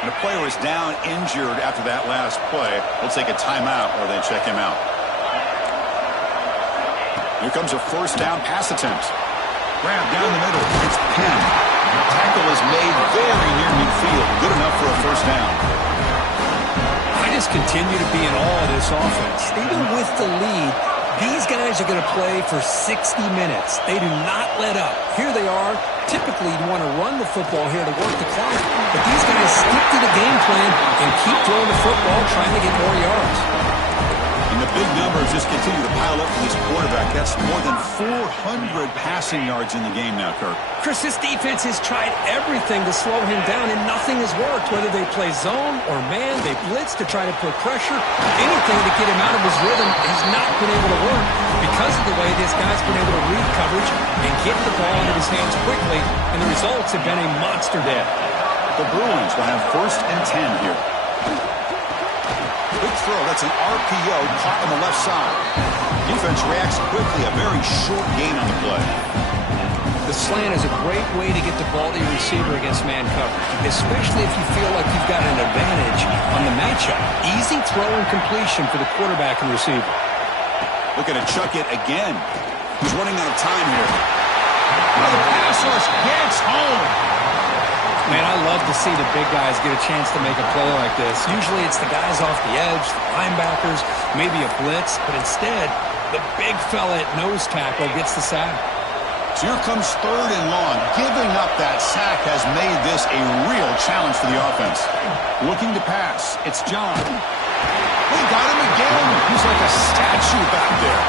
And a player is down injured after that last play. We'll take a timeout or they check him out. Here comes a 1st down pass attempt. Grab down the middle. It's Penn. Tackle is made very near midfield. Good enough for a 1st down. I just continue to be in awe of this offense. Even with the lead, these guys are going to play for 60 minutes. They do not let up. Here they are. Typically, you want to run the football here to work the clock, but these guys stick to the game plan and keep throwing the football, trying to get more yards. And the big numbers just continue to pile up for this quarterback. That's more than 400 passing yards in the game now, Kirk. Chris, this defense has tried everything to slow him down, and nothing has worked. Whether they play zone or man, they blitz to try to put pressure. Anything to get him out of his rhythm has not been able to work because of the way this guy's been able to read coverage and get the ball into his hands quickly, and the results have been a monster day. The Bruins will have 1st and 10 here. Quick throw. That's an RPO caught on the left side. Defense reacts quickly. A very short gain on the play. The slant is a great way to get the ball to your receiver against man coverage, especially if you feel like you've got an advantage on the matchup. Easy throw and completion for the quarterback and receiver. Looking to chuck it again. He's running out of time here. Now the pass rush gets home. Man, I love to see the big guys get a chance to make a play like this. Usually it's the guys off the edge, the linebackers, maybe a blitz, but instead, the big fella at nose tackle gets the sack. So here comes 3rd and long. Giving up that sack has made this a real challenge for the offense. Looking to pass. It's John. They got him again. He's like a statue back there.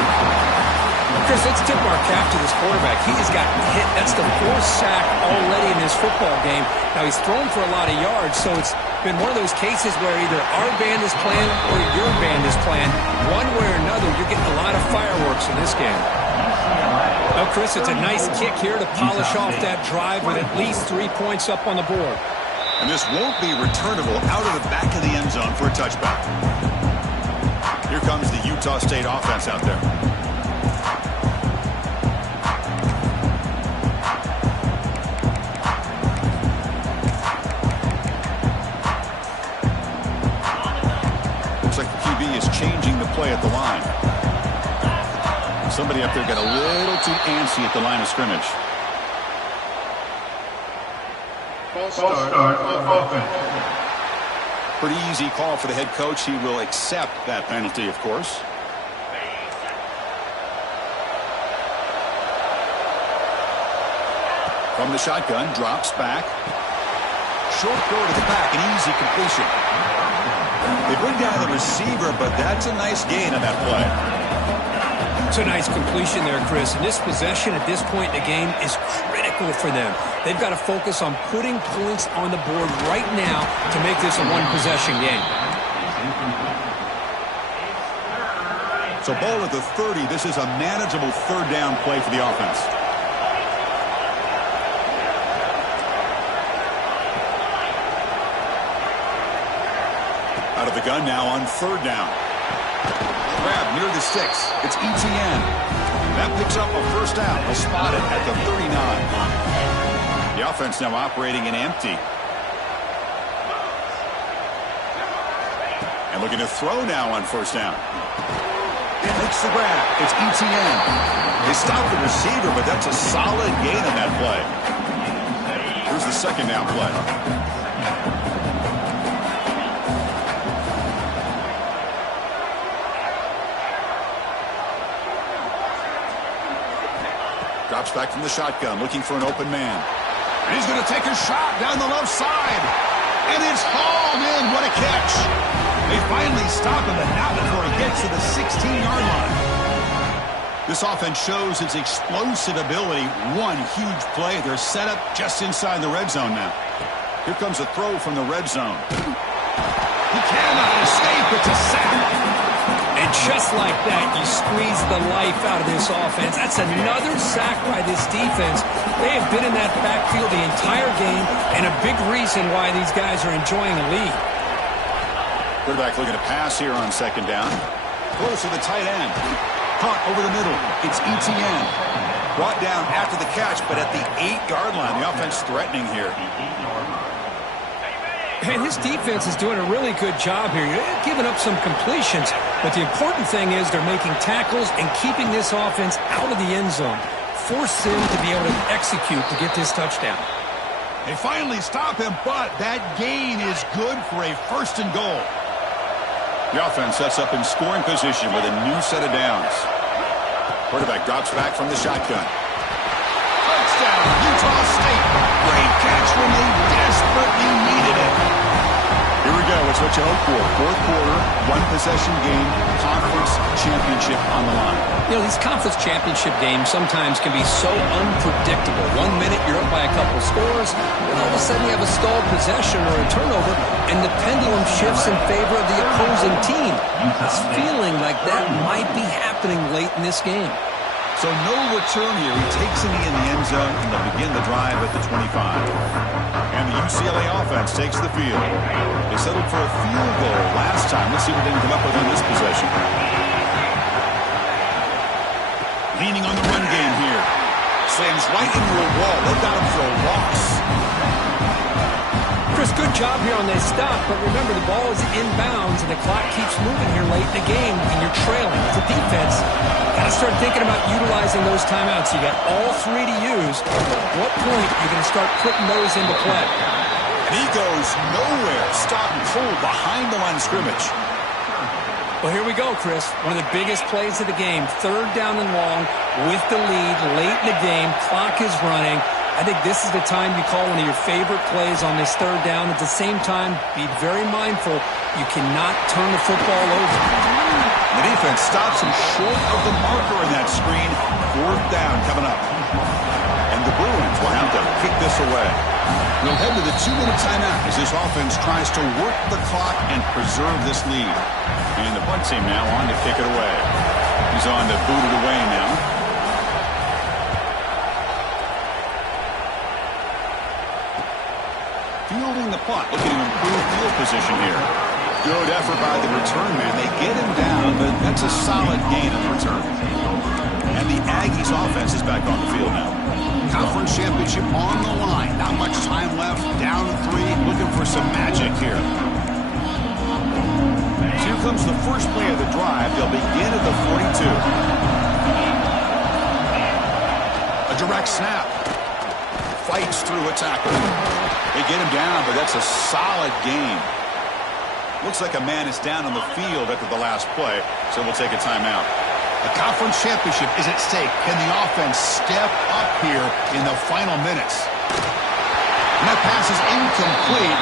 Chris, let's tip our cap to this quarterback. He has gotten hit. That's the 4th sack already in this football game. Now, he's thrown for a lot of yards, so it's been one of those cases where either our band is playing or your band is playing. One way or another, you're getting a lot of fireworks in this game. Well, Chris, it's a nice kick here to polish off that drive with at least 3 points up on the board. And this won't be returnable out of the back of the end zone for a touchback. Here comes the Utah State offense out there. Looks like the QB is changing the play at the line. Somebody up there got a little too antsy at the line of scrimmage. Start offense. Pretty easy call for the head coach. He will accept that penalty, of course. From the shotgun, drops back. Short throw to the back, an easy completion. They bring down the receiver, but that's a nice gain on that play. It's a nice completion there, Chris. And this possession at this point in the game is critical for them. They've got to focus on putting points on the board right now to make this a one-possession game. So ball at the 30. This is a manageable 3rd down play for the offense. Out of the gun now on 3rd down. Grab near the sticks. It's Etienne. That picks up a 1st down. He'll spot it at the 39. The offense now operating in empty. And looking to throw now on 1st down. Makes the grab. It's Etienne. They stop the receiver, but that's a solid gain on that play. Here's the 2nd down play. Drops back from the shotgun, looking for an open man. And he's going to take a shot down the left side. And it's hauled in. What a catch. They finally stop him, but not before he gets to the 16-yard line. This offense shows its explosive ability. One huge play. They're set up just inside the red zone now. Here comes a throw from the red zone. He cannot escape. It's a sack. And just like that, you squeeze the life out of this offense. That's another sack by this defense. They have been in that backfield the entire game, and a big reason why these guys are enjoying a lead. Quarterback looking to pass here on 2nd down. Close to the tight end. Caught over the middle. It's Etienne. Brought down after the catch, but at the 8-yard line. The offense threatening here. And his defense is doing a really good job here. You're giving up some completions, but the important thing is they're making tackles and keeping this offense out of the end zone. Force him to be able to execute to get this touchdown. They finally stop him, but that gain is good for a 1st and goal. The offense sets up in scoring position with a new set of downs. Quarterback drops back from the shotgun. Touchdown, Utah State. Great catch when they desperately needed it. Here we go. It's what you hope for. 4th quarter, one-possession game, conference championship on the line. You know, these conference championship games sometimes can be so unpredictable. 1 minute you're up by a couple scores, and all of a sudden you have a stalled possession or a turnover, and the pendulum shifts in favor of the opposing team. It's feeling like that might be happening late in this game. So no return here. He takes it in the end zone, and they'll begin the drive at the 25. And the UCLA offense takes the field. They settled for a field goal last time. Let's see what they can come up with on this possession. Leaning on the run game here. Slams right into a wall. They've got him for a loss. Chris, good job here on this stop, but remember the ball is inbounds and the clock keeps moving here late in the game and you're trailing. As a defense, you got to start thinking about utilizing those timeouts. You got all three to use. At what point you're going to start putting those into play? And he goes nowhere. Stop and pull behind the line of scrimmage. Well, here we go, Chris. One of the biggest plays of the game. 3rd down and long with the lead late in the game. Clock is running. I think this is the time you call one of your favorite plays on this 3rd down. At the same time, be very mindful. You cannot turn the football over. The defense stops him short of the marker in that screen. 4th down coming up. And the Bruins will have to kick this away. We'll head to the 2-minute timeout as this offense tries to work the clock and preserve this lead. And the punt team now on to kick it away. He's on to boot it away now. Fielding the punt, looking to improve field position here. Good effort by the return man. They get him down, but that's a solid gain on the return. And the Aggies offense is back on the field now. Conference championship on the line. Not much time left. Down 3, looking for some magic here. So here comes the first play of the drive. They'll begin at the 42. A direct snap. Fights through a tackle. They get him down, but that's a solid gain. Looks like a man is down on the field after the last play, so we'll take a timeout. The conference championship is at stake. Can the offense step up here in the final minutes? And that pass is incomplete.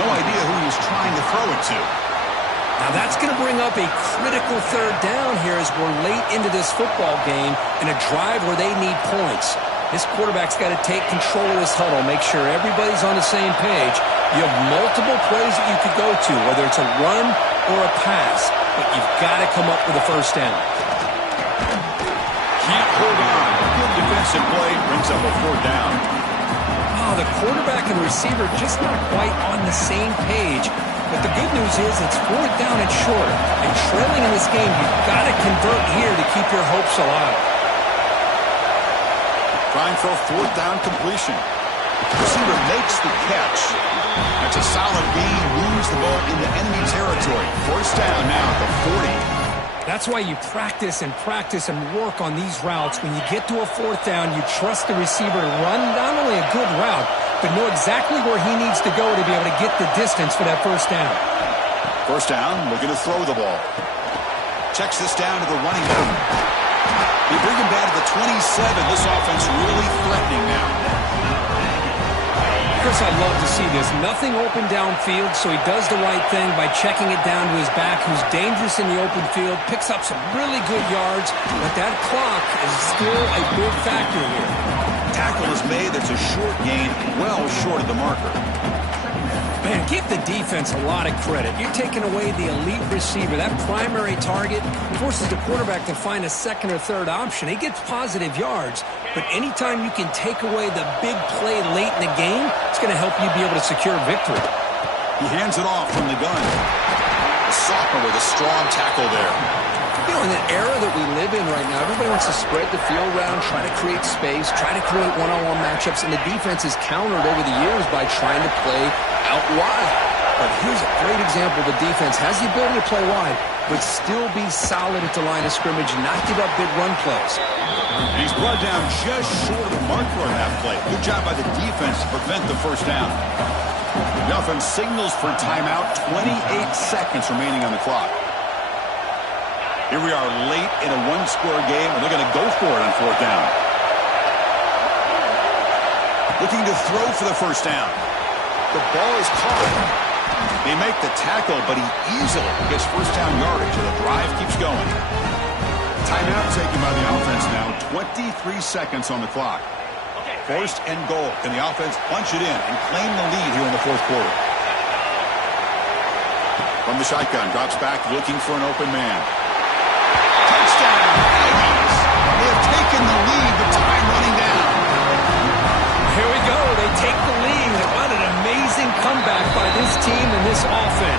No idea who he was trying to throw it to. Now that's going to bring up a critical 3rd down here as we're late into this football game in a drive where they need points. This quarterback's got to take control of this huddle, make sure everybody's on the same page. You have multiple plays that you could go to, whether it's a run or a pass, but you've got to come up with a 1st down. Can't hold on. Good defensive play brings up a 4th down. Oh, the quarterback and receiver just not quite on the same page. But the good news is it's 4th down and short. And trailing in this game, you've got to convert here to keep your hopes alive. Trying for a 4th down completion. Receiver makes the catch. That's a solid gain. Moves the ball into enemy territory. 1st down now at the 40. That's why you practice and work on these routes. When you get to a 4th down, you trust the receiver to run not only a good route, but know exactly where he needs to go to be able to get the distance for that 1st down. 1st down, looking to throw the ball. Checks this down to the running back. They bring him down to the 27. This offense really threatening now. Chris, I'd love to see this. Nothing open downfield, so he does the right thing by checking it down to his back, who's dangerous in the open field, picks up some really good yards, but that clock is still a big factor here. Tackle is made. That's a short gain, well short of the marker. Man, give the defense a lot of credit. You're taking away the elite receiver. That primary target forces the quarterback to find a 2nd or 3rd option. He gets positive yards, but anytime you can take away the big play late in the game, it's going to help you be able to secure victory. He hands it off from the gun. The sophomore with a strong tackle there. You know, in the era that we live in right now, everybody wants to spread the field around, try to create space, try to create one-on-one matchups, and the defense is countered over the years by trying to play out wide. But here's a great example. The defense has the ability to play wide, but still be solid at the line of scrimmage and not give up big run plays. And he's brought down just short of the marker on that play. Good job by the defense to prevent the 1st down. The offense signals for timeout. 28 seconds remaining on the clock. Here we are late in a 1-score game, and they're going to go for it on 4th down. Looking to throw for the 1st down. The ball is caught. They make the tackle, but he easily gets 1st down yardage, and the drive keeps going. Timeout taken by the offense now. 23 seconds on the clock. 1st and goal. Can the offense punch it in and claim the lead here in the 4th quarter? From the shotgun, drops back, looking for an open man. Touchdown, Aggies. They have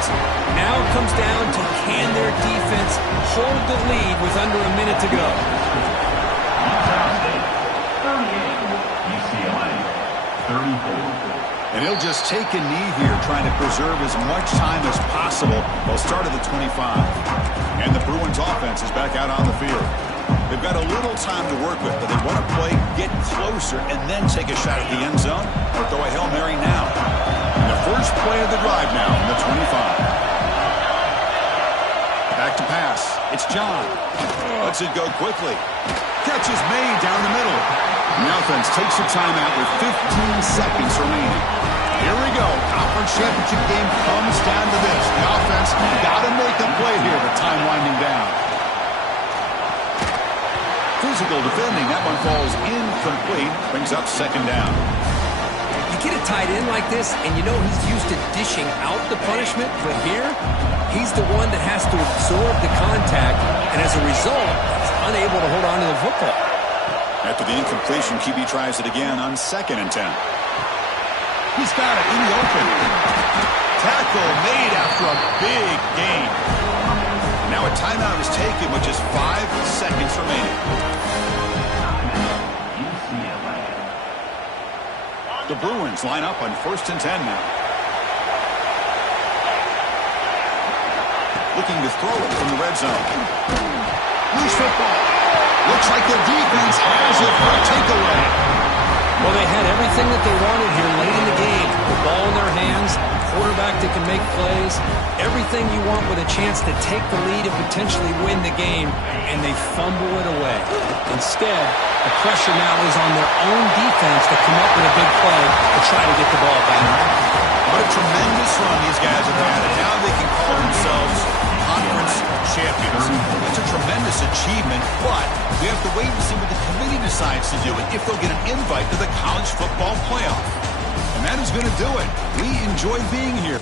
offense. Now it comes down to can their defense hold the lead with under a minute to go. Utah State, 38. UCLA, 34. And he'll just take a knee here, trying to preserve as much time as possible. They'll start at the 25. And the Bruins offense is back out on the field. They've got a little time to work with, but they want to play, get closer, and then take a shot at the end zone or throw a Hail Mary now. And the first play of the drive now in the 25. Back to pass. It's John. Lets it go quickly. Catch is made down the middle. The offense takes a timeout with 15 seconds remaining. Here we go. Conference championship game comes down to this. The offense got to make a play here, but time winding down. Physical defending. That one falls incomplete. Brings up second down. You get a tight end like this, and you know he's used to dishing out the punishment, but here, he's the one that has to absorb the contact, and as a result, he's unable to hold on to the football. After the incompletion, QB tries it again on 2nd and 10. He's got it in the open. Tackle made after a big gain. Now a timeout is taken with just 5 seconds remaining. The Bruins line up on 1st and 10 now. Looking to throw it from the red zone. Loose football. Looks like the defense has it for a takeaway. Well, they had everything that they wanted here late in the game. The ball in their hands, a quarterback that can make plays, everything you want with a chance to take the lead and potentially win the game, and they fumble it away. Instead, the pressure now is on their own defense to come up with a big play to try to get the ball back. What a tremendous run these guys have had, and now they can call themselves conference champions. It's a tremendous achievement, but we have to wait and see what the committee decides to do and if they'll get an invite to the college football playoff. And that is going to do it. We enjoy being here.